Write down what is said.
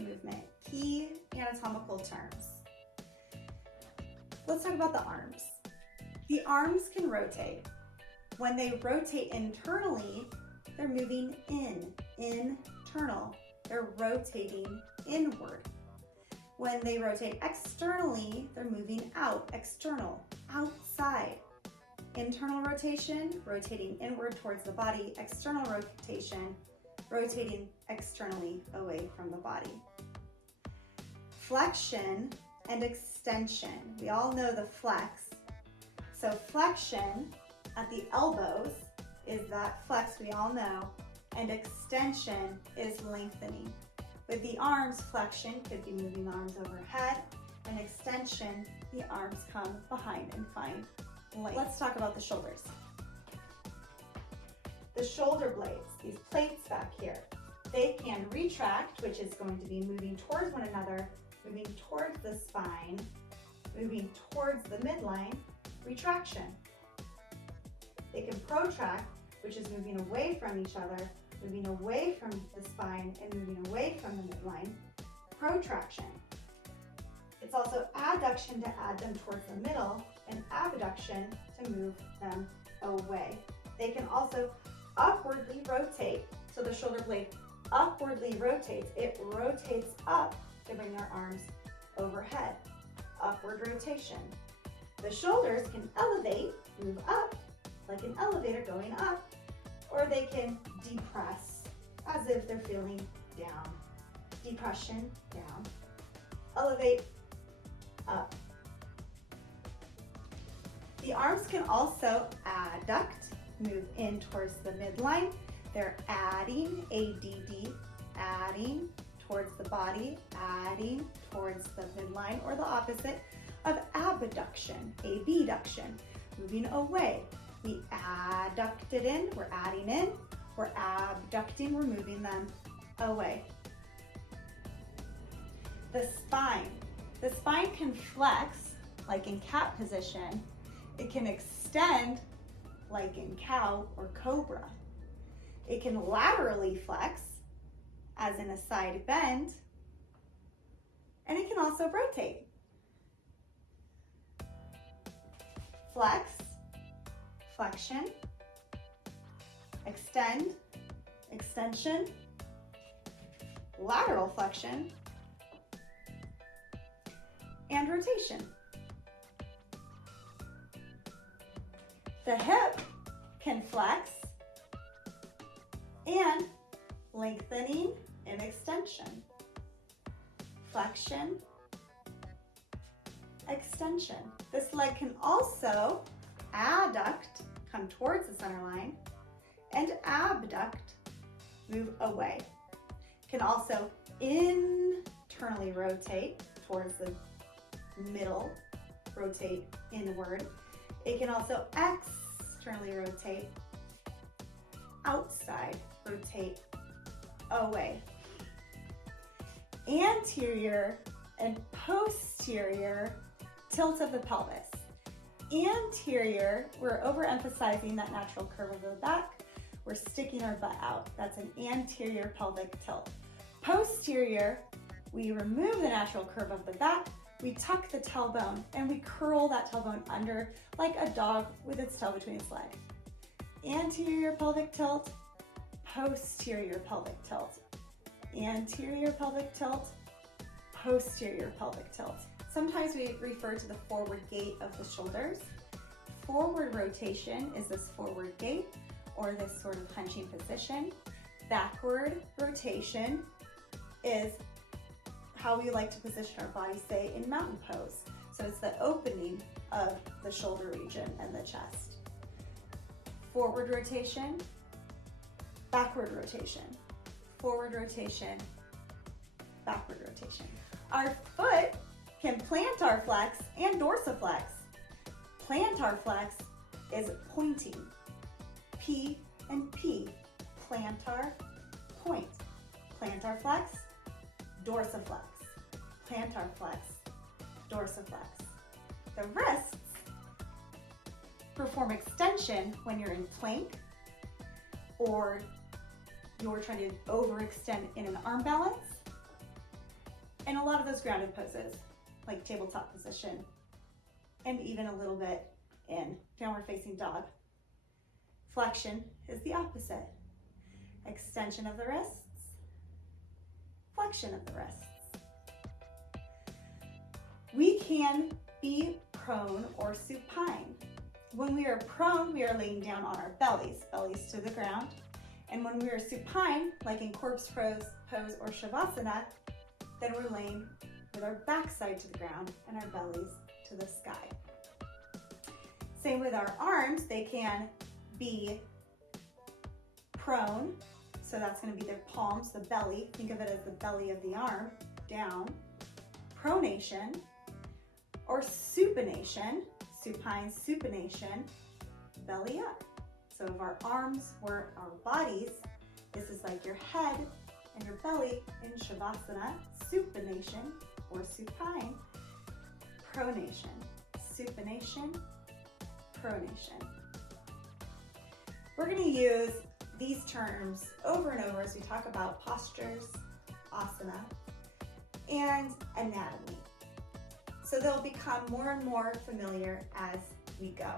movement. Key anatomical terms. Let's talk about the arms. The arms can rotate. When they rotate internally, they're moving internal. They're rotating inward. When they rotate externally, they're moving out, external, outside. Internal rotation, rotating inward towards the body. External rotation, rotating externally away from the body. Flexion and extension. We all know the flex. So flexion at the elbows is that flex we all know, and extension is lengthening. With the arms, flexion could be moving the arms overhead, and extension, the arms come behind and find length. Let's talk about the shoulders. The shoulder blades, these plates back here, they can retract, which is going to be moving towards one another, moving towards the spine, moving towards the midline, retraction. They can protract, which is moving away from each other, moving away from the spine and moving away from the midline, protraction. It's also adduction to add them towards the middle and abduction to move them away. They can also upwardly rotate. So the shoulder blade upwardly rotates. It rotates up to bring our arms overhead. Upward rotation. The shoulders can elevate, move up, like an elevator going up, or they can depress as if they're feeling down. Depression, down. Elevate, up. The arms can also adduct, move in towards the midline. They're adding, ADD, adding towards the body, adding towards the midline, or the opposite of abduction, abduction, moving away. We adduct it in, we're adding in, we're abducting, we're moving them away. The spine can flex, like in cat position. It can extend, like in cow or cobra. It can laterally flex, as in a side bend, and it can also rotate. Flex, flexion, extend, extension, lateral flexion, and rotation. The hip can flex and lengthening and extension. Flexion, extension. This leg can also adduct, come towards the center line, and abduct, move away. Can also internally rotate towards the middle, rotate inward. It can also externally rotate, outside, rotate away. Anterior and posterior tilt of the pelvis. Anterior, we're overemphasizing that natural curve of the back. We're sticking our butt out. That's an anterior pelvic tilt. Posterior, we remove the natural curve of the back. We tuck the tailbone and we curl that tailbone under like a dog with its tail between its legs. Anterior pelvic tilt, posterior pelvic tilt. Anterior pelvic tilt, posterior pelvic tilt. Sometimes we refer to the forward gait of the shoulders. Forward rotation is this forward gait or this sort of hunching position. Backward rotation is how we like to position our body, say, in mountain pose. So it's the opening of the shoulder region and the chest. Forward rotation, backward rotation, forward rotation, backward rotation. Our foot can plantar flex and dorsiflex. Plantar flex is pointing. P and P, plantar, point. Plantar flex, dorsiflex. Plantar flex, dorsiflex. The wrists perform extension when you're in plank or you're trying to overextend in an arm balance. And a lot of those grounded poses, like tabletop position, and even a little bit in downward facing dog. Flexion is the opposite. Extension of the wrists, flexion of the wrists. We can be prone or supine. When we are prone, we are laying down on our bellies to the ground. And when we are supine, like in corpse pose or shavasana, then we're laying with our backside to the ground and our bellies to the sky. Same with our arms, they can be prone, so that's going to be their palms, the belly, think of it as the belly of the arm, down, pronation, or supination, supine supination, belly up. So if our arms were our bodies, this is like your head and your belly in shavasana, supination or supine, pronation, supination, pronation. We're going to use these terms over and over as we talk about postures, asana, and anatomy. So they'll become more and more familiar as we go.